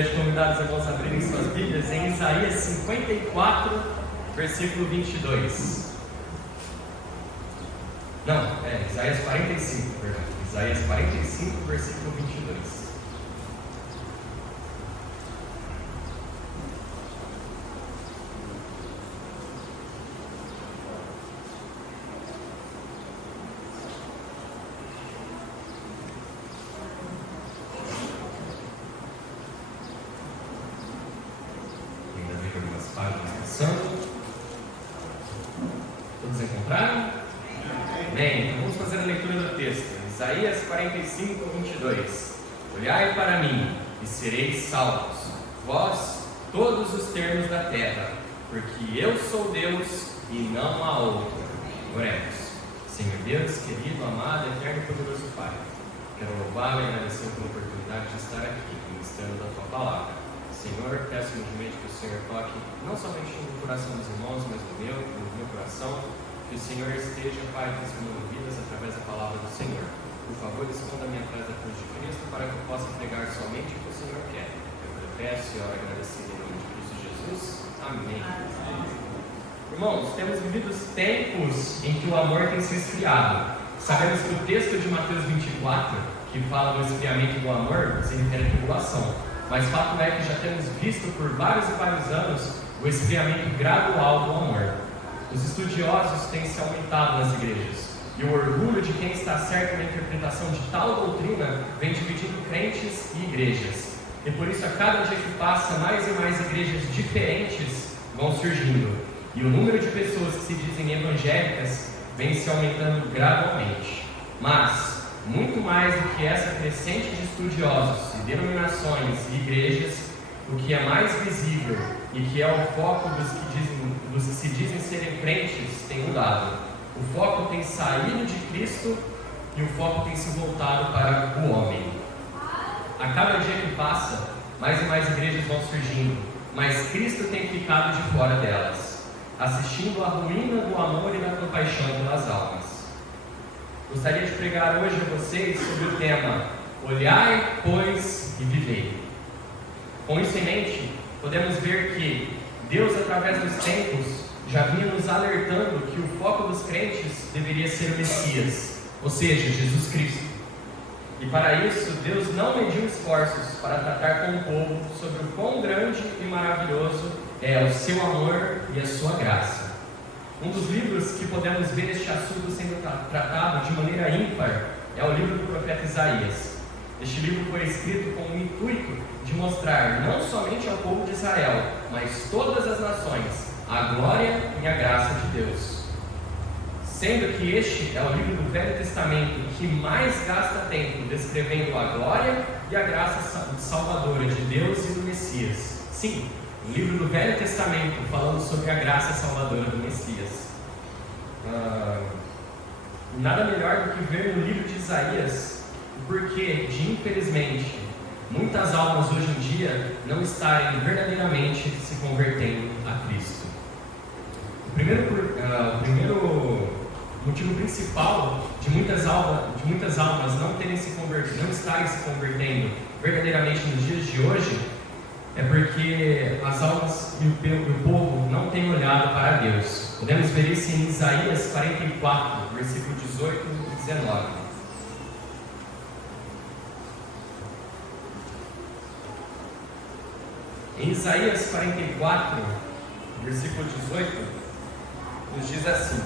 Gostaria de convidar os irmãos a abrirem suas Bíblias em Isaías 54, versículo 22. Não, Isaías 45, perdão. Isaías 45, versículo 22. Todos encontraram? Bem, então vamos fazer a leitura do texto. Isaías 45, 22. Olhai para mim e sereis salvos, vós, todos os termos da terra, porque eu sou Deus e não há outro. Oremos. Senhor Deus, querido, amado, eterno e poderoso Pai, quero louvá-lo e agradecer pela oportunidade de estar aqui, ministrando da tua palavra. Senhor, peço humildemente que o Senhor toque não somente no coração dos irmãos, mas no meu coração, que o Senhor esteja, Pai, transformando vidas através da palavra do Senhor. Por favor, esconda-me atrás da cruz de Cristo, para que eu possa pregar somente o que o Senhor quer. Eu peço e oro agradecido em nome de Cristo Jesus. Amém. Irmãos, temos vivido tempos em que o amor tem se esfriado. Sabemos que o texto de Mateus 24, que fala do esfriamento do amor, se refere à tribulação. Mas o fato é que já temos visto por vários e vários anos o esfriamento gradual do amor. Os estudiosos têm se aumentado nas igrejas, e o orgulho de quem está certo na interpretação de tal doutrina vem dividindo crentes e igrejas. E por isso, a cada dia que passa, mais e mais igrejas diferentes vão surgindo, e o número de pessoas que se dizem evangélicas vem se aumentando gradualmente. Mas, muito mais do que essa crescente de estudiosos e denominações e igrejas, o que é mais visível e que é o foco dos que se dizem serem crentes tem mudado. O foco tem saído de Cristo e o foco tem se voltado para o homem. A cada dia que passa, mais e mais igrejas vão surgindo, mas Cristo tem ficado de fora delas, assistindo à ruína do amor e da compaixão pelas almas. Gostaria de pregar hoje a vocês sobre o tema Olhai, pois, e vivei. Com isso em mente, podemos ver que Deus, através dos tempos, já vinha nos alertando que o foco dos crentes deveria ser o Messias, ou seja, Jesus Cristo. E para isso, Deus não mediu esforços para tratar com o povo sobre o quão grande e maravilhoso é o seu amor e a sua graça. Um dos livros que podemos ver este assunto sendo tratado de maneira ímpar é o livro do profeta Isaías. Este livro foi escrito com o intuito de mostrar não somente ao povo de Israel, mas todas as nações, a glória e a graça de Deus. Sendo que este é o livro do Velho Testamento que mais gasta tempo descrevendo a glória e a graça salvadora de Deus e do Messias. Sim, o livro do Velho Testamento falando sobre a graça salvadora do Messias. Nada melhor do que ver no livro de Isaías o porquê de, infelizmente, muitas almas hoje em dia não estarem verdadeiramente se convertendo a Cristo. O primeiro motivo principal de muitas almas não estarem se convertendo verdadeiramente nos dias de hoje é porque as almas e o povo não têm olhado para Deus. Podemos ver isso em Isaías 44, versículo 18 e 19. Em Isaías 44, versículo 18, nos diz assim: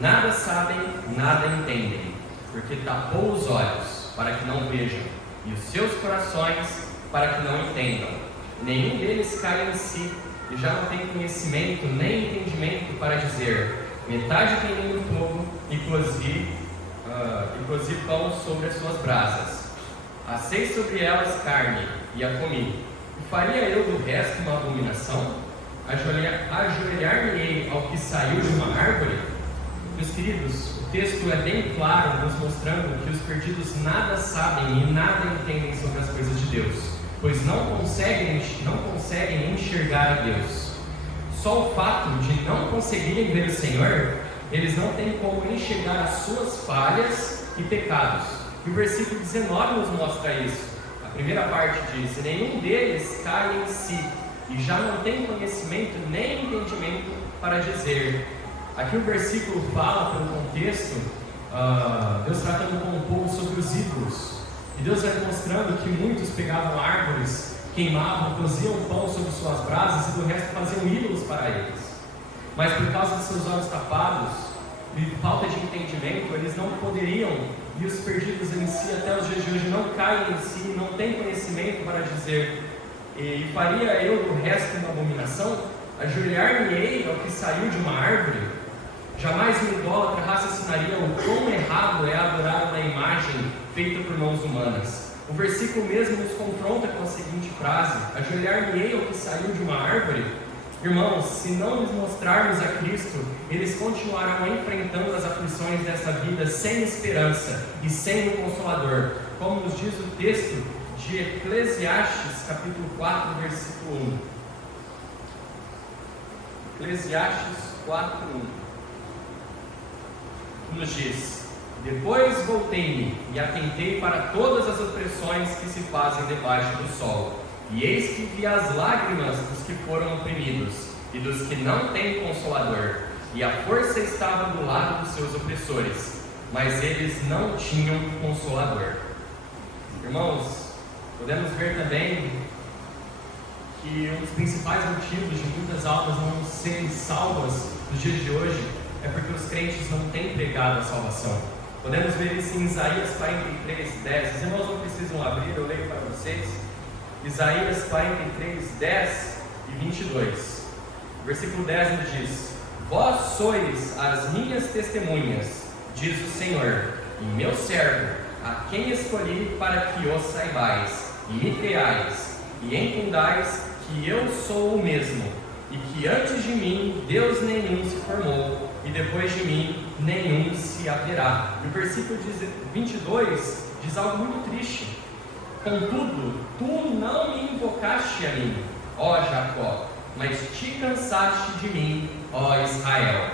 Nada sabem, nada entendem, porque tapou os olhos para que não vejam, e os seus corações para que não entendam. Nenhum deles cai em si, e já não tem conhecimento nem entendimento para dizer: metade tem no fogo e cozi pão sobre as suas brasas. Assei sobre elas carne e a comi. E faria eu do resto uma abominação? Ajoelhar-me-ei ao que saiu de uma árvore? Meus queridos, o texto é bem claro, nos mostrando que os perdidos nada sabem e nada entendem sobre as coisas de Deus, pois não conseguem enxergar a Deus. Só o fato de não conseguirem ver o Senhor, eles não têm como enxergar as suas falhas e pecados. E o versículo 19 nos mostra isso. primeira parte diz: nenhum deles cai em si, e já não tem conhecimento nem entendimento para dizer. Aqui o versículo fala, pelo contexto, Deus tratando com o povo sobre os ídolos. E Deus vai mostrando que muitos pegavam árvores, queimavam, coziam pão sobre suas brasas e do resto faziam ídolos para eles. Mas por causa de seus olhos tapados e falta de entendimento, eles não poderiam, e os perdidos em si até os dias de hoje não caem em si, não têm conhecimento para dizer: e faria eu do resto uma abominação? Ajoelhar-me-ei ao que saiu de uma árvore? Jamais um idólatra raciocinaria o quão errado é adorar uma imagem feita por mãos humanas. O versículo mesmo nos confronta com a seguinte frase: ajoelhar-me-ei ao que saiu de uma árvore? Irmãos, se não nos mostrarmos a Cristo, eles continuarão enfrentando as aflições dessa vida sem esperança e sem um Consolador, como nos diz o texto de Eclesiastes, capítulo 4, versículo 1. Eclesiastes 4, 1 nos diz: depois voltei-me e atentei para todas as opressões que se fazem debaixo do sol, e eis que vi as lágrimas dos que foram oprimidos e dos que não têm consolador, e a força estava do lado dos seus opressores, mas eles não tinham consolador. Irmãos, podemos ver também que um dos principais motivos de muitas almas não serem salvas nos dias de hoje é porque os crentes não têm pregado a salvação. Podemos ver isso em Isaías 43, 10. Os irmãos não precisam abrir, eu leio para vocês. Isaías 43, 10 e 22. Versículo 10 nos diz: vós sois as minhas testemunhas, diz o Senhor, e meu servo, a quem escolhi para que o saibais, e me creais, e entendais que eu sou o mesmo, e que antes de mim Deus nenhum se formou, e depois de mim nenhum se haverá. E o versículo 22 diz algo muito triste: contudo, tu não me invocaste a mim, ó Jacó, mas te cansaste de mim, ó Israel.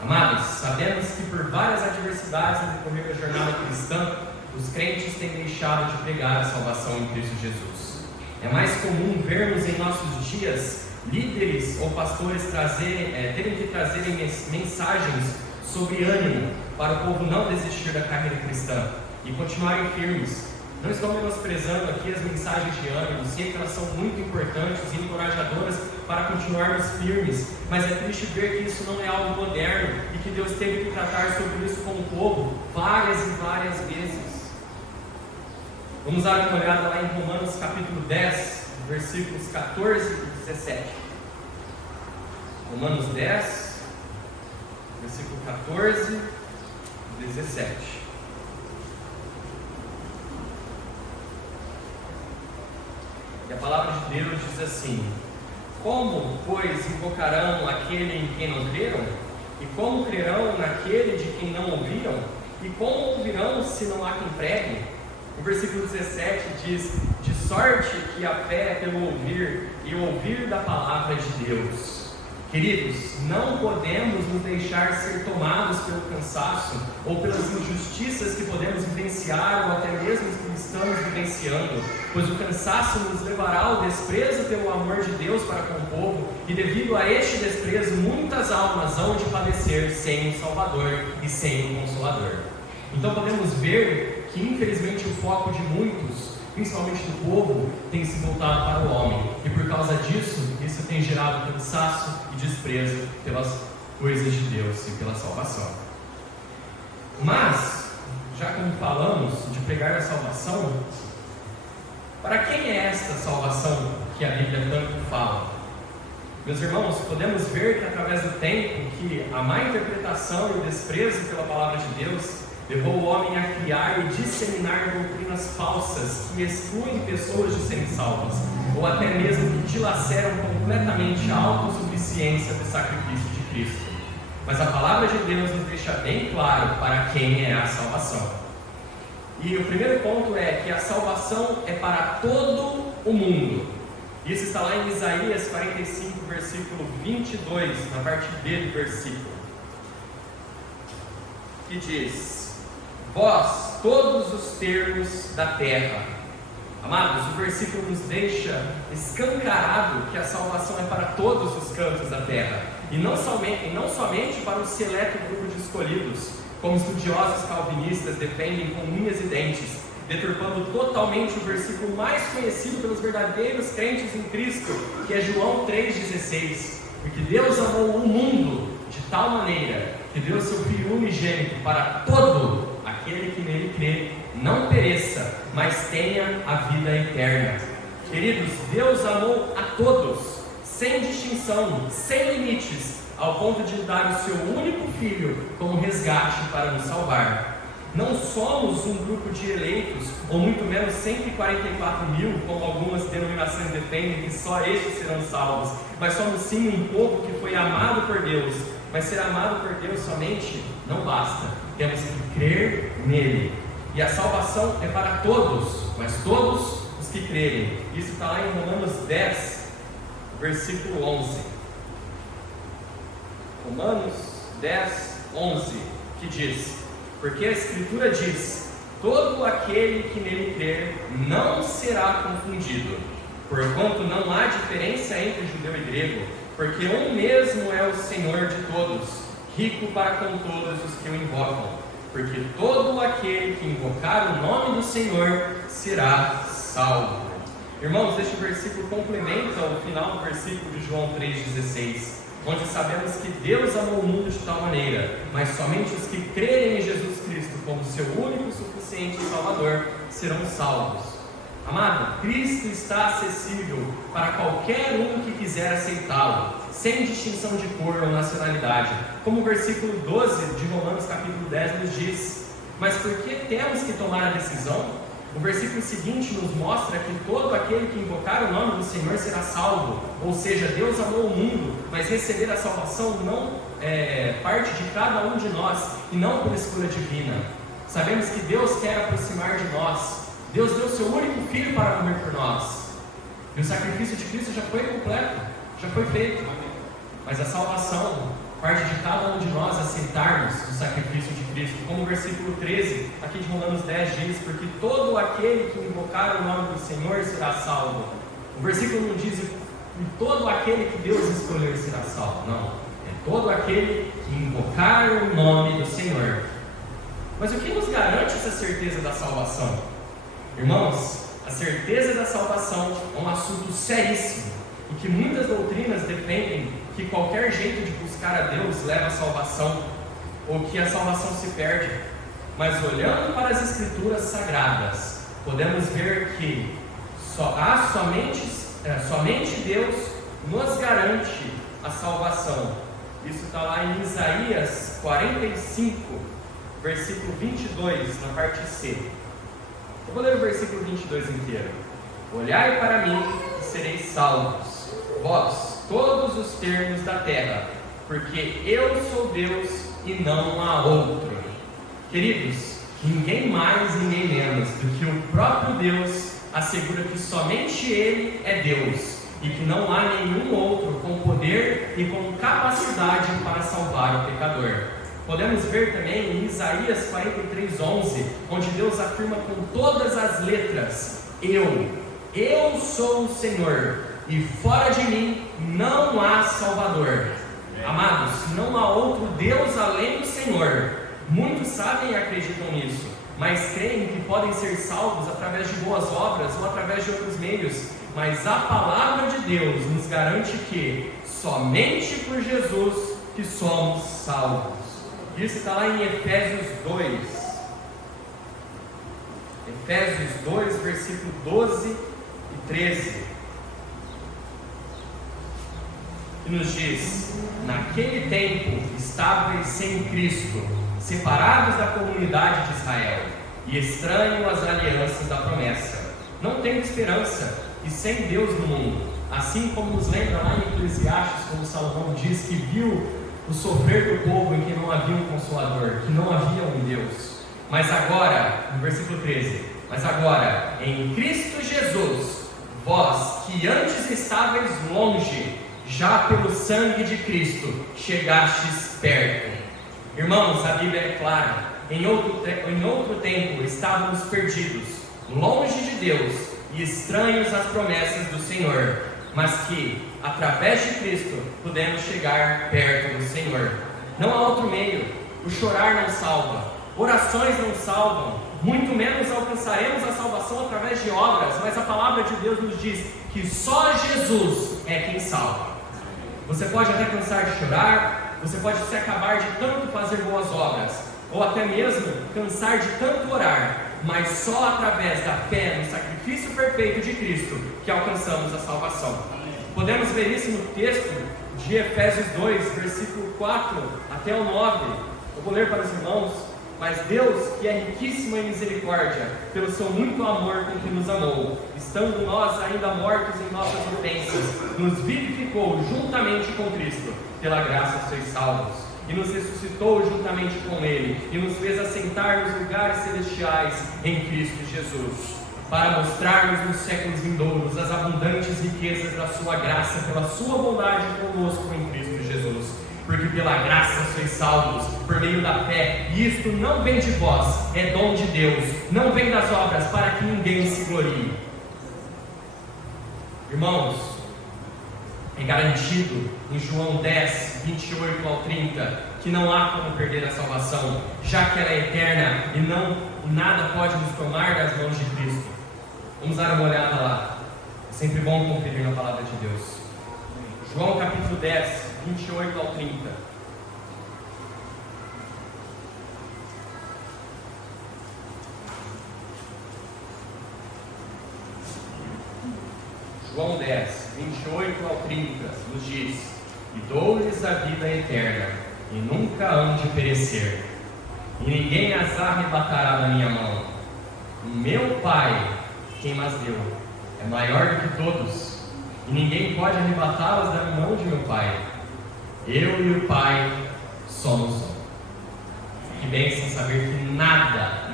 Amados, sabemos que por várias adversidades no decorrer da jornada cristã, os crentes têm deixado de pregar a salvação em Cristo Jesus. É mais comum vermos em nossos dias líderes ou pastores terem que trazerem mensagens sobre ânimo para o povo não desistir da carreira cristã e continuarem firmes. Não estou menosprezando aqui as mensagens de ânimo, sei que elas são muito importantes e encorajadoras para continuarmos firmes, mas é triste ver que isso não é algo moderno e que Deus teve que tratar sobre isso com o povo várias e várias vezes. Vamos dar uma olhada lá em Romanos capítulo 10, versículos 14 e 17. Romanos 10, versículo 14 e 17. E a palavra de Deus diz assim: como, pois, invocarão aquele em quem não creram? E como crerão naquele de quem não ouviram? E como ouvirão se não há quem pregue? O versículo 17 diz: de sorte que a fé é pelo ouvir, e o ouvir da palavra de Deus. Queridos, não podemos nos deixar ser tomados pelo cansaço ou pelas injustiças que podemos vivenciar ou até mesmo que estamos vivenciando, pois o cansaço nos levará ao desprezo pelo amor de Deus para com o povo, e devido a este desprezo muitas almas hão de padecer sem um Salvador e sem um Consolador. Então podemos ver que infelizmente o foco de muitos, principalmente do povo, tem se voltado para o homem, e por causa disso, isso tem gerado cansaço e desprezo pelas coisas de Deus e pela salvação. Mas, já como falamos de pregar a salvação, para quem é esta salvação que a Bíblia tanto fala? Meus irmãos, podemos ver que através do tempo, que a má interpretação e o desprezo pela palavra de Deus levou o homem a criar e disseminar doutrinas falsas que excluem pessoas de serem salvas, ou até mesmo que dilaceram completamente a autossuficiência do sacrifício de Cristo. Mas a palavra de Deus nos deixa bem claro para quem é a salvação. E o primeiro ponto é que a salvação é para todo o mundo. Isso está lá em Isaías 45, versículo 22, na parte B do versículo, que diz: vós, todos os termos da terra, Amados, o versículo nos deixa escancarado que a salvação é para todos os cantos da terra, e não somente para um seleto grupo de escolhidos, como estudiosos calvinistas defendem com unhas e dentes, deturpando totalmente o versículo mais conhecido pelos verdadeiros crentes em Cristo, que é João 3,16. Porque Deus amou o mundo de tal maneira que deu seu Filho unigênito para todo aquele que nele crê, não pereça, mas tenha a vida eterna. Queridos, Deus amou a todos, sem distinção, sem limites, ao ponto de dar o seu único Filho como resgate para nos salvar. Não somos um grupo de eleitos, ou muito menos 144 mil, como algumas denominações defendem, que só estes serão salvos, mas somos sim um povo que foi amado por Deus. Mas ser amado por Deus somente não basta, temos que crer nele. E a salvação é para todos, mas todos os que crerem. Isso está lá em Romanos 10, versículo 11. Romanos 10, 11, que diz: porque a Escritura diz: todo aquele que nele crer não será confundido, porquanto não há diferença entre judeu e grego, porque um mesmo é o Senhor de todos, rico para com todos os que o invocam. Porque todo aquele que invocar o nome do Senhor será salvo. Irmãos, este versículo complementa o final do versículo de João 3,16, onde sabemos que Deus amou o mundo de tal maneira, mas somente os que crerem em Jesus Cristo como seu único, suficiente Salvador serão salvos. Amado, Cristo está acessível para qualquer um que quiser aceitá-lo, sem distinção de cor ou nacionalidade, como o versículo 12 de Romanos capítulo 10 nos diz. Mas por que temos que tomar a decisão? O versículo seguinte nos mostra que todo aquele que invocar o nome do Senhor será salvo, ou seja, Deus amou o mundo, mas receber a salvação não parte de cada um de nós, e não por escolha divina. Sabemos que Deus quer aproximar de nós. Deus deu seu único Filho para morrer por nós, e o sacrifício de Cristo já foi completo, já foi feito. Mas a salvação parte de cada um de nós aceitarmos o sacrifício de Cristo, como o versículo 13 aqui de Romanos 10 diz: porque todo aquele que invocar o nome do Senhor será salvo. O versículo não diz: e todo aquele que Deus escolher será salvo. Não, é todo aquele que invocar o nome do Senhor. Mas o que nos garante essa certeza da salvação? Irmãos, a certeza da salvação é um assunto seríssimo, e que muitas doutrinas defendem que qualquer jeito de buscar a Deus leva à salvação, ou que a salvação se perde. Mas olhando para as Escrituras Sagradas, podemos ver que somente Deus nos garante a salvação. Isso está lá em Isaías 45, versículo 22, na parte C. Eu vou ler o versículo 22 inteiro. Olhai para mim e sereis salvos, vós, todos os termos da terra, porque eu sou Deus e não há outro. Queridos, ninguém mais, ninguém menos do que o próprio Deus assegura que somente Ele é Deus, e que não há nenhum outro com poder e com capacidade para salvar o pecador. Podemos ver também em Isaías 43:11, onde Deus afirma com todas as letras: eu sou o Senhor, e fora de mim não há Salvador. Amados, não há outro Deus além do Senhor. Muitos sabem e acreditam nisso, mas creem que podem ser salvos através de boas obras ou através de outros meios. Mas a palavra de Deus nos garante que somente por Jesus que somos salvos. Isso está lá em Efésios 2. Efésios 2, versículo 12 e 13. E nos diz: naquele tempo estáveis sem Cristo, separados da comunidade de Israel, e estranhos às alianças da promessa, não tendo esperança e sem Deus no mundo. Assim como nos lembra lá em Eclesiastes, como Salomão diz, que viu o sofrer do povo em que não havia um Consolador, que não havia um Deus. Mas agora, no versículo 13, mas agora, em Cristo Jesus, vós que antes estáveis longe, já pelo sangue de Cristo chegastes perto. Irmãos, a Bíblia é clara. Em outro tempo estávamos perdidos, longe de Deus, e estranhos às promessas do Senhor, mas que, através de Cristo, podemos chegar perto do Senhor. Não há outro meio. O chorar não salva, orações não salvam, muito menos alcançaremos a salvação através de obras, mas a palavra de Deus nos diz que só Jesus é quem salva. Você pode até cansar de chorar, você pode se acabar de tanto fazer boas obras, ou até mesmo cansar de tanto orar, mas só através da fé no sacrifício perfeito de Cristo que alcançamos a salvação. Podemos ver isso no texto de Efésios 2, versículo 4 até o 9. Eu vou ler para os irmãos. Mas Deus, que é riquíssimo em misericórdia, pelo seu muito amor com que nos amou, estando nós ainda mortos em nossas ofensas, nos vivificou juntamente com Cristo, pela graça sois salvos, e nos ressuscitou juntamente com Ele, e nos fez assentar nos lugares celestiais em Cristo Jesus, para mostrar-nos nos séculos vindouros as abundantes riquezas da sua graça, pela sua bondade conosco em Cristo Jesus. Porque pela graça sois salvos, por meio da fé, e isto não vem de vós, é dom de Deus, não vem das obras, para que ninguém se glorie. Irmãos, é garantido em João 10, 28 ao 30, que não há como perder a salvação, já que ela é eterna e nada pode nos tomar das mãos de Cristo. Vamos dar uma olhada lá, é sempre bom conferir na palavra de Deus. João capítulo 10, 28 ao 30. João 10, 28 ao 30 nos diz: E dou-lhes a vida eterna, e nunca hão de perecer, e ninguém as arrebatará da minha mão. O meu Pai, quem mas deu, é maior do que todos, e ninguém pode arrebatá-las da mão de meu Pai. Eu e o Pai somos um. Que bênção saber que nada,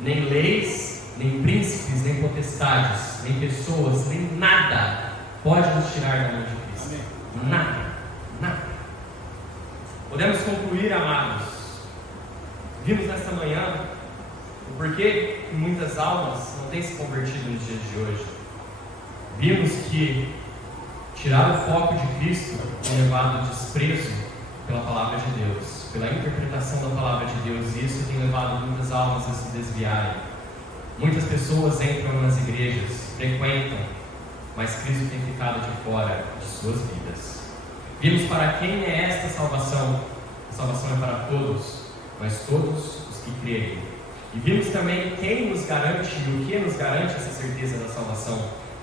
nem leis, nem príncipes, nem potestades, nem pessoas, nem nada pode nos tirar da mão de Cristo. Nada. Podemos concluir, amados. Vimos nesta manhã o porquê que muitas almas não têm se convertido nos dias de hoje. Vimos que tirar o foco de Cristo é levado ao desprezo pela palavra de Deus, pela interpretação da palavra de Deus, e isso tem levado muitas almas a se desviarem. Muitas pessoas entram nas igrejas, frequentam, mas Cristo tem ficado de fora de suas vidas. Vimos para quem é esta salvação. A salvação é para todos, mas todos os que crerem. E vimos também quem nos garante e o que nos garante essa certeza da salvação,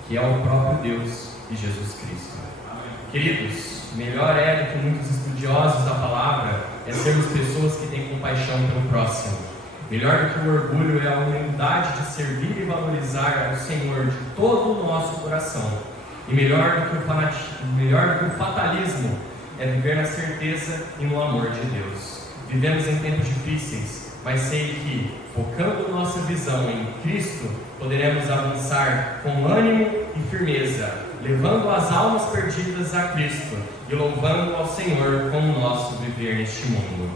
que é o próprio Deus e Jesus Cristo. Amém. Queridos, melhor é do que muitos estudiosos da palavra é sermos pessoas que têm compaixão pelo próximo. Melhor do que o orgulho é a humildade de servir e valorizar ao Senhor de todo o nosso coração. E melhor do que o fatalismo é viver na certeza e no amor de Deus. Vivemos em tempos difíceis, mas sei que, focando nossa visão em Cristo, poderemos avançar com ânimo e firmeza, levando as almas perdidas a Cristo e louvando ao Senhor com o nosso viver neste mundo.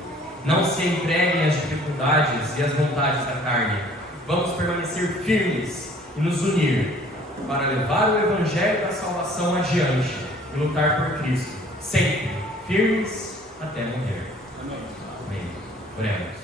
Não se entreguem às dificuldades e às vontades da carne. Vamos permanecer firmes e nos unir para levar o Evangelho da salvação adiante e lutar por Cristo, sempre firmes até morrer. Amém. Oremos.